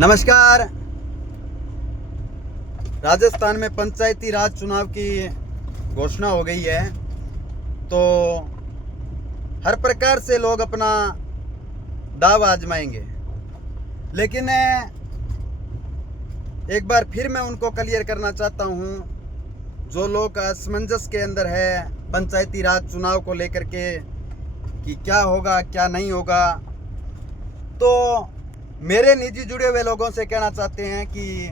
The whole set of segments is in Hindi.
नमस्कार। राजस्थान में पंचायती राज चुनाव की घोषणा हो गई है, तो हर प्रकार से लोग अपना दाव आजमाएंगे। लेकिन एक बार फिर मैं उनको क्लियर करना चाहता हूँ, जो लोग असमंजस के अंदर है पंचायती राज चुनाव को लेकर के कि क्या होगा क्या नहीं होगा, तो मेरे निजी जुड़े हुए लोगों से कहना चाहते हैं कि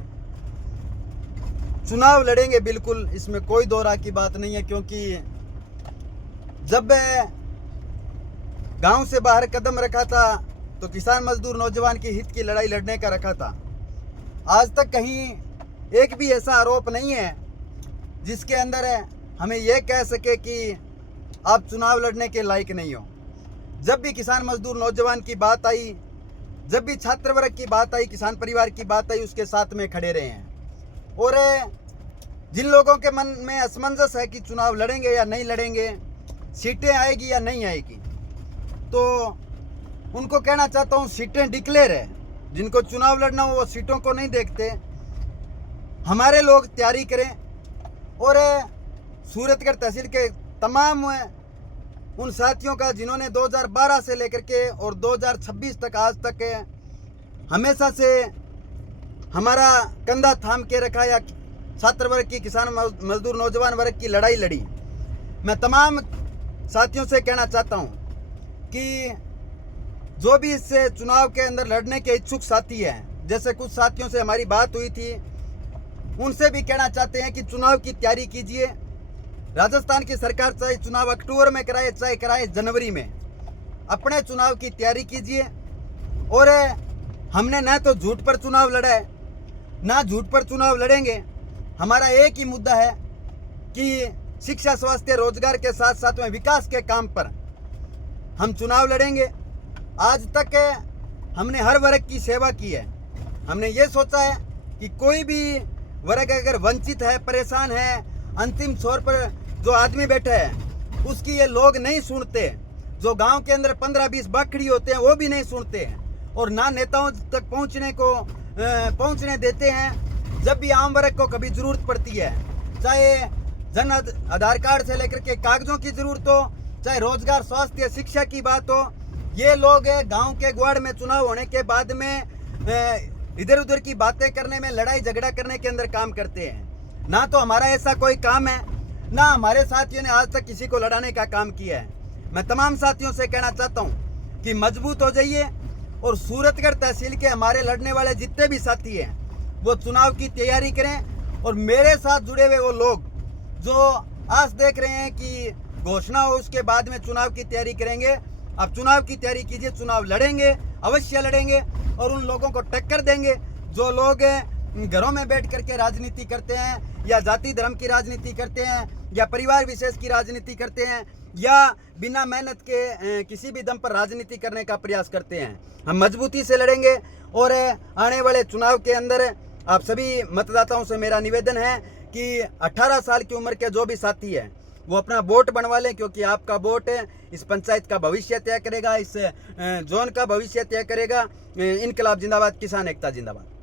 चुनाव लड़ेंगे बिल्कुल, इसमें कोई दो राह की बात नहीं है। क्योंकि जब गांव से बाहर कदम रखा था तो किसान मजदूर नौजवान की हित की लड़ाई लड़ने का रखा था। आज तक कहीं एक भी ऐसा आरोप नहीं है जिसके अंदर हमें यह कह सके कि आप चुनाव लड़ने के लायक नहीं हो। जब भी किसान मजदूर नौजवान की बात आई, जब भी छात्र वर्ग की बात आई, किसान परिवार की बात आई, उसके साथ में खड़े रहे हैं। और जिन लोगों के मन में असमंजस है कि चुनाव लड़ेंगे या नहीं लड़ेंगे, सीटें आएगी या नहीं आएगी, तो उनको कहना चाहता हूँ सीटें डिक्लेयर है। जिनको चुनाव लड़ना हो वो सीटों को नहीं देखते। हमारे लोग तैयारी करें और सूरतगढ़ तहसील के तमाम उन साथियों का जिन्होंने 2012 से लेकर के और 2026 तक आज तक हमेशा से हमारा कंधा थाम के रखा या छात्र वर्ग की, किसान मजदूर नौजवान वर्ग की लड़ाई लड़ी, मैं तमाम साथियों से कहना चाहता हूं कि जो भी इस चुनाव के अंदर लड़ने के इच्छुक साथी हैं, जैसे कुछ साथियों से हमारी बात हुई थी, उनसे भी कहना चाहते हैं कि चुनाव की तैयारी कीजिए। राजस्थान की सरकार चाहे चुनाव अक्टूबर में कराए चाहे कराए जनवरी में, अपने चुनाव की तैयारी कीजिए। और हमने न तो झूठ पर चुनाव लड़ा है, ना झूठ पर चुनाव लड़ेंगे। हमारा एक ही मुद्दा है कि शिक्षा, स्वास्थ्य, रोजगार के साथ साथ में विकास के काम पर हम चुनाव लड़ेंगे। आज तक हमने हर वर्ग की सेवा की है। हमने ये सोचा है कि कोई भी वर्ग अगर वंचित है, परेशान है, अंतिम छोर पर जो आदमी बैठे हैं, उसकी ये लोग नहीं सुनते। जो गांव के अंदर 15-20 बाखड़ी होते हैं वो भी नहीं सुनते हैं और ना नेताओं तक पहुंचने देते हैं। जब भी आम वर्ग को कभी जरूरत पड़ती है, चाहे जन आधार कार्ड से लेकर के कागजों की जरूरत हो, चाहे रोजगार, स्वास्थ्य, शिक्षा की बात हो, ये लोग गांव के ग्वाड़ में चुनाव होने के बाद में इधर उधर की बातें करने में, लड़ाई झगड़ा करने के अंदर काम करते हैं। ना तो हमारा ऐसा कोई काम है, ना हमारे साथियों ने आज तक किसी को लड़ाने का काम किया है। मैं तमाम साथियों से कहना चाहता हूं कि मजबूत हो जाइए और सूरतगढ़ तहसील के हमारे लड़ने वाले जितने भी साथी हैं वो चुनाव की तैयारी करें। और मेरे साथ जुड़े हुए वो लोग जो आज देख रहे हैं कि घोषणा हो उसके बाद में चुनाव की तैयारी करेंगे, आप चुनाव की तैयारी कीजिए। चुनाव लड़ेंगे, अवश्य लड़ेंगे और उन लोगों को टक्कर देंगे जो लोग घरों में बैठ करके राजनीति करते हैं, या जाति धर्म की राजनीति करते हैं, या परिवार विशेष की राजनीति करते हैं, या बिना मेहनत के किसी भी दम पर राजनीति करने का प्रयास करते हैं। हम मजबूती से लड़ेंगे और आने वाले चुनाव के अंदर आप सभी मतदाताओं से मेरा निवेदन है कि 18 साल की उम्र के जो भी साथी हैं वो अपना वोट बनवा लें, क्योंकि आपका वोट इस पंचायत का भविष्य तय करेगा, इस जोन का भविष्य तय करेगा। इनकलाब जिंदाबाद, किसान एकता जिंदाबाद।